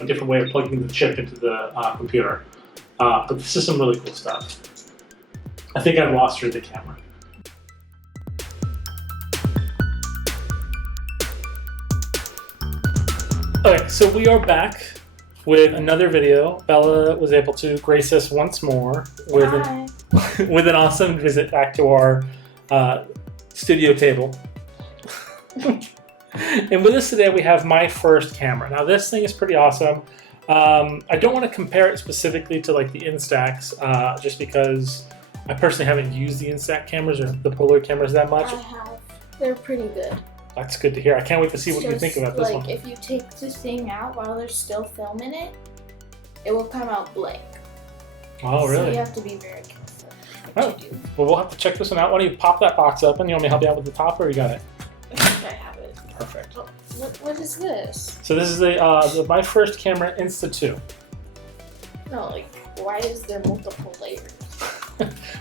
a different way of plugging the chip into the computer. But this is some really cool stuff. I think I've lost her the camera. Okay, so we are back with another video. Bella was able to grace us once more with with an awesome visit back to our studio table. And with us today we have myFirst camera. Now this thing is pretty awesome. I don't want to compare it specifically to like the Instax, just because I personally haven't used the Instax cameras or the Polaroid cameras that much. I have. They're pretty good. That's good to hear. I can't wait to see what you think about this one. Like if you take the thing out while there's still film in it, it will come out blank. Oh, really? So you have to be very careful what you do. Well, we'll have to check this one out. Why don't you pop that box up and you want me to help you out with the top, or you got it? I think I have it. Perfect. What is this? So this is the myFirst Camera Insta 2. No, like, why is there multiple layers?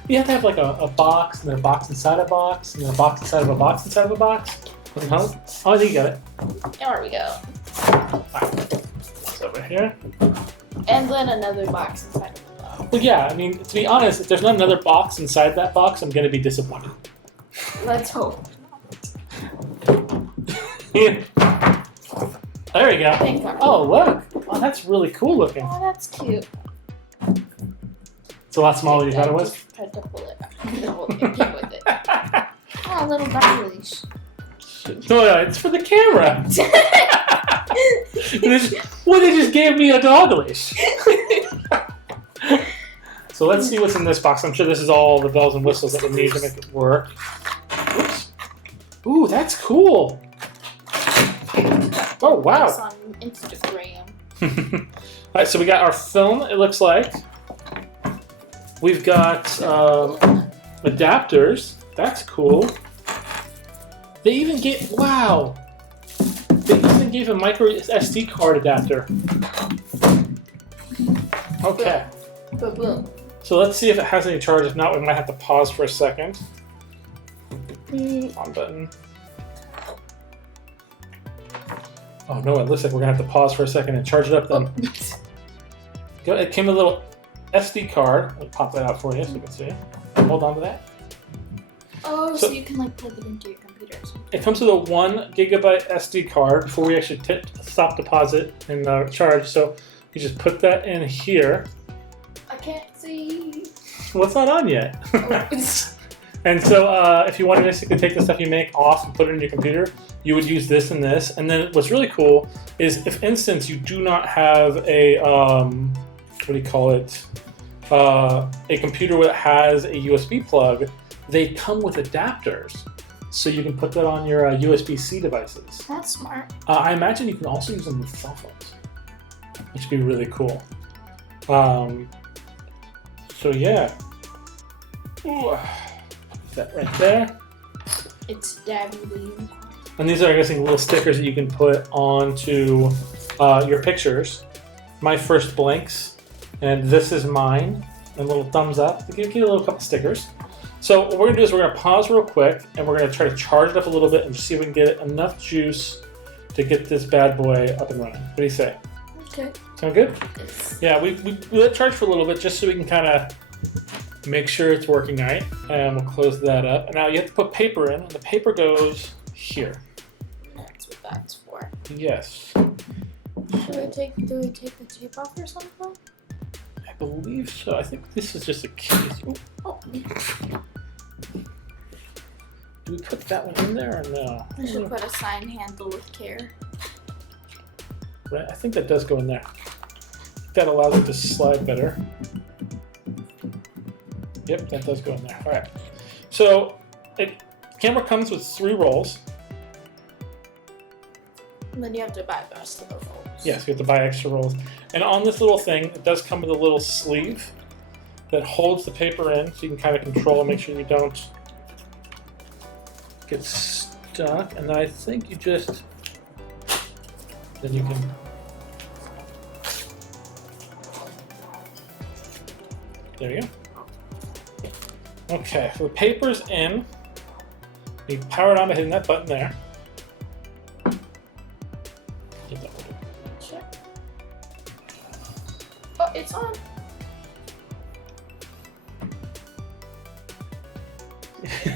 You have to have like a box, and then a box inside a box, and then a box inside of a box inside of a box. Oh, I think you got it. There we go. Right. It's over here. And then another box inside of the box. Well, yeah, I mean, to be honest, if there's not another box inside that box, I'm going to be disappointed. Let's hope. Yeah. There we go. Oh, look. Oh, that's really cool looking. Oh, that's cute. It's a lot smaller than you thought it was? Tried to pull it. No, it came with it. Oh, a little dog leash. No, it's for the camera. Well, they just gave me a dog leash. So let's see what's in this box. I'm sure this is all the bells and whistles that we need to make it work. Oops. Ooh, that's cool. Oh, wow. It's on Instagram. All right, so we got our film, it looks like. We've got adapters. That's cool. They even gave, wow. They even gave a micro SD card adapter. Okay. Boom. So let's see if it has any charge. If not, we might have to pause for a second. On button. Oh no, it looks like we're gonna have to pause for a second and charge it up then. It came with a little SD card. I'll pop that out for you so you can see it. Hold on to that. Oh, so you can like plug it into your computer or something. It comes with a 1 gigabyte SD card before we actually stop deposit and charge. So you just put that in here. I can't see. Well, it's not on yet. And so if you want to basically take the stuff you make off and put it in your computer, you would use this and this. And then what's really cool is if, for instance, you do not have a, what do you call it, a computer that has a USB plug, they come with adapters. So you can put that on your USB-C devices. That's smart. I imagine you can also use them with cell phones, which would be really cool. So yeah. Ooh. That right there. It's Dabby the Unicorn. And these are, I'm guessing, little stickers that you can put onto your pictures. myFirst blanks, and this is mine. And a little thumbs up. To give you a little couple stickers. So what we're gonna do is we're gonna pause real quick, and we're gonna try to charge it up a little bit and see if we can get enough juice to get this bad boy up and running. What do you say? Okay. Sound good? Yes. Yeah, we let it charge for a little bit just so we can kind of make sure it's working right, and we'll close that up. And now you have to put paper in, and the paper goes here. That's what that's for. Yes. Do we take the tape off or something? I believe so. I think this is just a case. Oh. Do we put that one in there or no? I should put a sign handle with care. Right, I think that does go in there. That allows it to slide better. Yep, that does go in there. All right. So, camera comes with 3 rolls. And then you have to buy the rest of the rolls. Yes, you have to buy extra rolls. And on this little thing, it does come with a little sleeve that holds the paper in, so you can kind of control and make sure you don't get stuck. And then I think you just, then you can, there you go. Okay, so the paper's in. You power it on by hitting that button there. Get that one. Sure. it's on.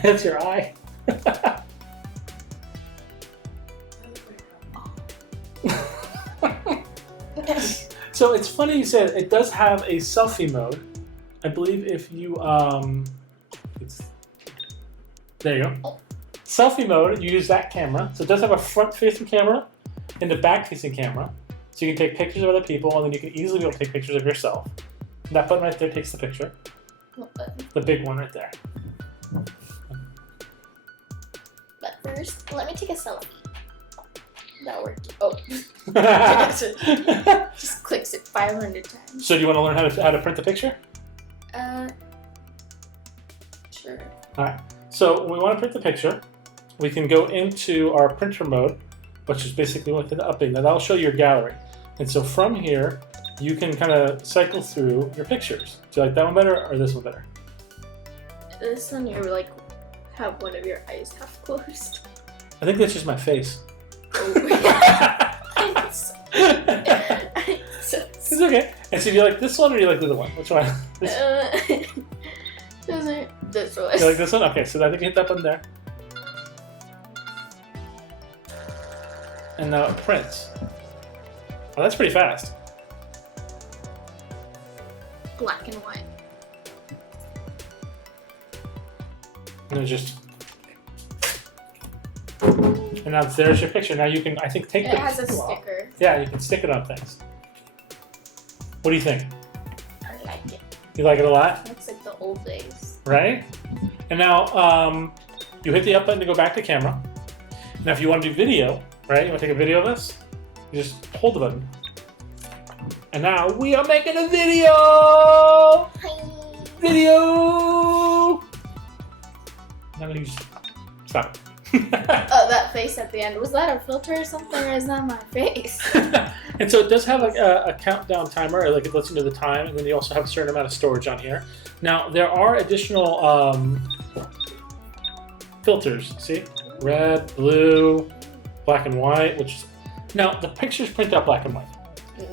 That's your eye. So it's funny you said it does have a selfie mode. I believe if you there you go. Oh. Selfie mode, you use that camera. So it does have a front-facing camera and a back-facing camera. So you can take pictures of other people, and then you can easily be able to take pictures of yourself. That button right there takes the picture. What button? The big one right there. But first, let me take a selfie. That worked. Oh. Just clicks it 500 times. So do you want to learn how to print the picture? Sure. All right. So when we want to print the picture, we can go into our printer mode, which is basically within the update. Now that'll show your gallery. And so from here, you can kind of cycle through your pictures. Do you like that one better or this one better? This one, you're like, have one of your eyes half closed. I think that's just my face. Oh. It's okay. And so do you like this one or do you like the other one? Which one? This one. You like this one? Okay, so I think you hit that button there. And now it prints. Oh, that's pretty fast. Black and white. And now there's your picture. Now you can, I think, take It has a sticker. Yeah, you can stick it on things. What do you think? I like it. You like it a lot? Looks like the old days. Right? And now you hit the up button to go back to camera. Now if you want to do video, right? You want to take a video of this? You just hold the button. And now we are making a video! Hi. Video! Now you just stop. Oh, that face at the end. Was that a filter or something, or is that my face? And so it does have a countdown timer, like it lets you know the time, and then you also have a certain amount of storage on here. Now, there are additional filters, see? Red, blue, black and white, which is... Now, the pictures print out black and white.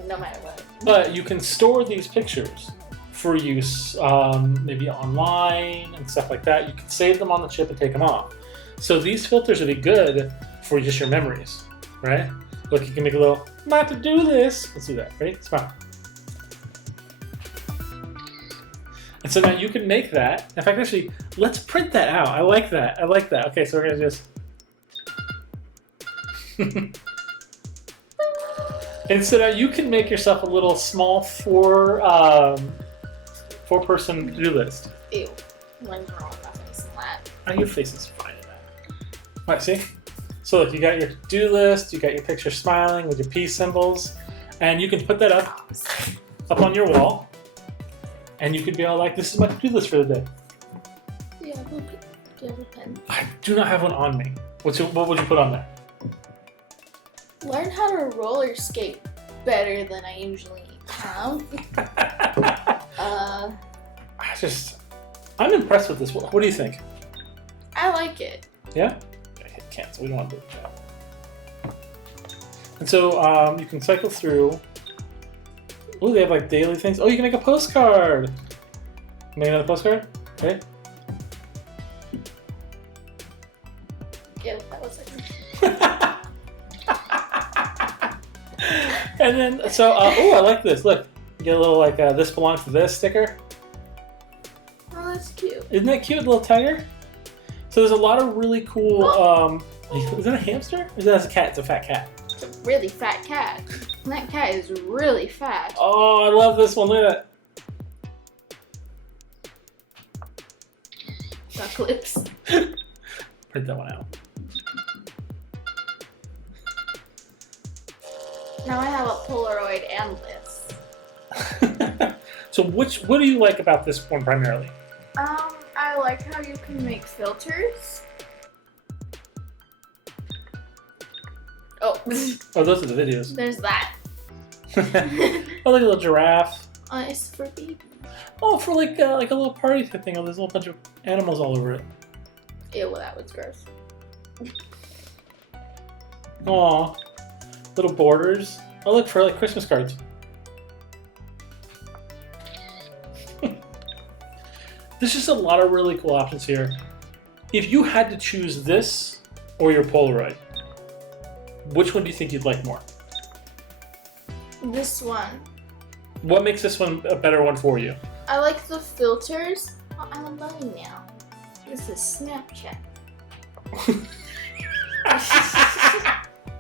No matter what. But you can store these pictures for use maybe online and stuff like that. You can save them on the chip and take them off. So these filters would be good for just your memories, right? Look, you can make a little, not to do this. Let's do that, ready? Smile. And so now you can make that. In fact, actually, let's print that out. I like that. I like that. Okay, so we're gonna just... And so now you can make yourself a little small four-person to-do list. Ew. One's wrong. Nothing flat. Oh, your face is fine in that. All right, see? So look, you got your to-do list, you got your picture smiling with your peace symbols, and you can put that up on your wall, and you could be all like, this is my to-do list for the day. Do you have a pen? I do not have one on me. What would you put on there? Learn how to roller skate better than I usually am. I'm impressed with this. What do you think? I like it. Yeah? Okay, hit cancel. We don't want to do that. And so you can cycle through. Oh, they have like daily things. Oh, you can make a postcard. Make another postcard? Okay. Yeah, that was it. And then, so, oh, I like this. Look, you get a little like, this belongs to this sticker. Oh, that's cute. Isn't that cute, little tiger? So there's a lot of really cool, is that a hamster? Or is that a cat? It's a fat cat. It's a really fat cat. And that cat is really fat. Oh, I love this one. Look at that. Got clips. Print that one out. Now I have a Polaroid and this. So what do you like about this one primarily? I like how you can make filters. Oh. Oh, those are the videos. There's that. Oh, like a little giraffe. It's for babies. Oh, for like a little party type thing. Oh, there's a little bunch of animals all over it. Ew, well, that was gross. Aw. Little borders. Oh, look, for like Christmas cards. There's just a lot of really cool options here. If you had to choose this or your Polaroid, which one do you think you'd like more? This one. What makes this one a better one for you? I like the filters. Oh, I'm a bunny now. This is Snapchat.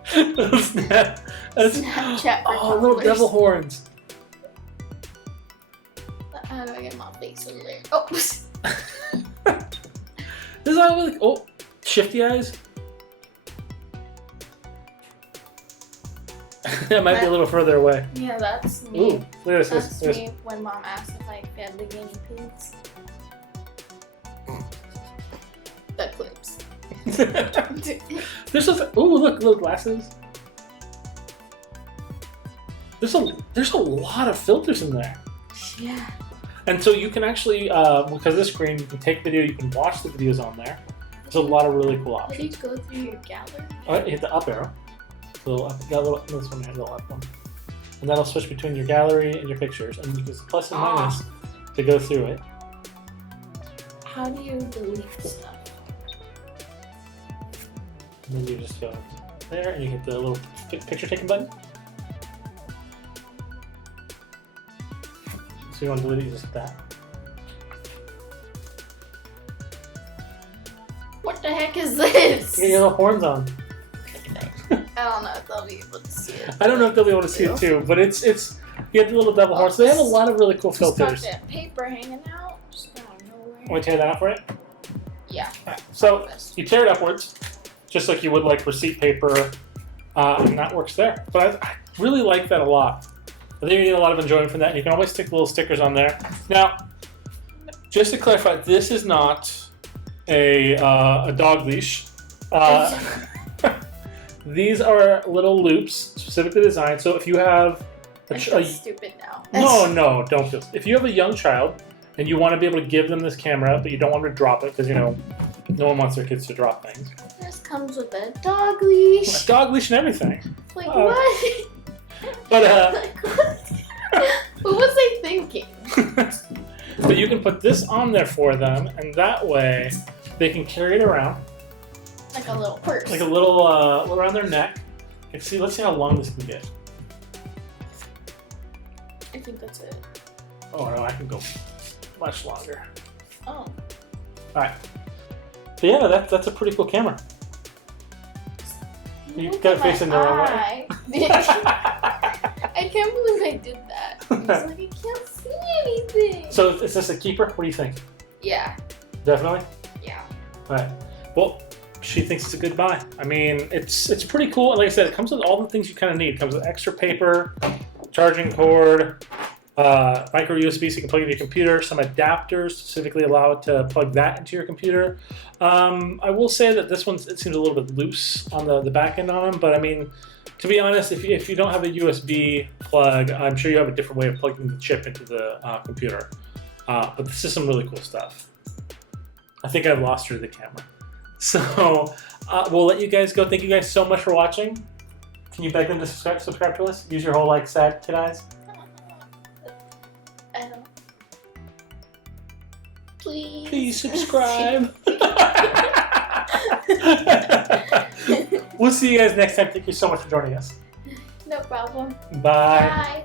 Snapchat for oh, little toddlers. devil horns. How do I get my face in there? Oh. This is all really oh, shifty eyes. That might be a little further away. Yeah, that's me. Ooh, look at That's this. me when Mom asked if I fed the guinea pigs. The clips. There's a ooh, look, little glasses. There's a lot of filters in there. Yeah. And so you can actually, because of the screen, you can take video, you can watch the videos on there. There's a lot of really cool How do you options. go through your gallery? Oh, hit the up arrow. So I got a little, this one here, the left one. And that'll switch between your gallery and your pictures. And you can plus and minus to go through it. How do you delete stuff? And then you just go there and you hit the little picture taking button. So you want to delete it, you just hit that. What the heck is this? You get your little horns on. I don't know if they'll be able to see it. I don't know if they'll be able to see it too, but it's you have the little devil horns. So they have a lot of really cool Just got filters. that paper hanging out. Just out of nowhere. Want to tear that out for it? Yeah. Alright, so you tear it upwards, just like you would like receipt paper, and that works there. But I really like that a lot. I think you get a lot of enjoyment from that. You can always stick little stickers on there. Now, just to clarify, this is not a dog leash. These are little loops specifically designed. So if you have I feel stupid now. no, don't feel. If you have a young child and you want to be able to give them this camera, but you don't want them to drop it because no one wants their kids to drop things. This comes with a dog leash. A dog leash and everything. Like what? But Like, what was I thinking? but you can put this on there for them, and that way they can carry it around Like a little purse. like a little around their neck. Let's see how long this can get. I think that's it. Oh no, I can go much longer. Oh. All right. But yeah, that's a pretty cool camera. You Look got at it facing the my wrong way. eye. I can't believe I did that. I was like, I can't see anything. So is this a keeper? What do you think? Yeah. Definitely. Yeah. All right. Well, she thinks it's a good buy. I mean, it's pretty cool. And like I said, it comes with all the things you kind of need. It comes with extra paper, charging cord, micro USB so you can plug into your computer, some adapters specifically allow it to plug that into your computer. I will say that this one, it seems a little bit loose on the back end on them, but I mean, to be honest, if you don't have a USB plug, I'm sure you have a different way of plugging the chip into the computer. But this is some really cool stuff. I think I've lost her to the camera. So we'll let you guys go. Thank you guys so much for watching. Can you beg them to subscribe to us? Use your whole sad kid eyes. I don't. Please. Please subscribe. We'll see you guys next time. Thank you so much for joining us. No problem. Bye. Bye.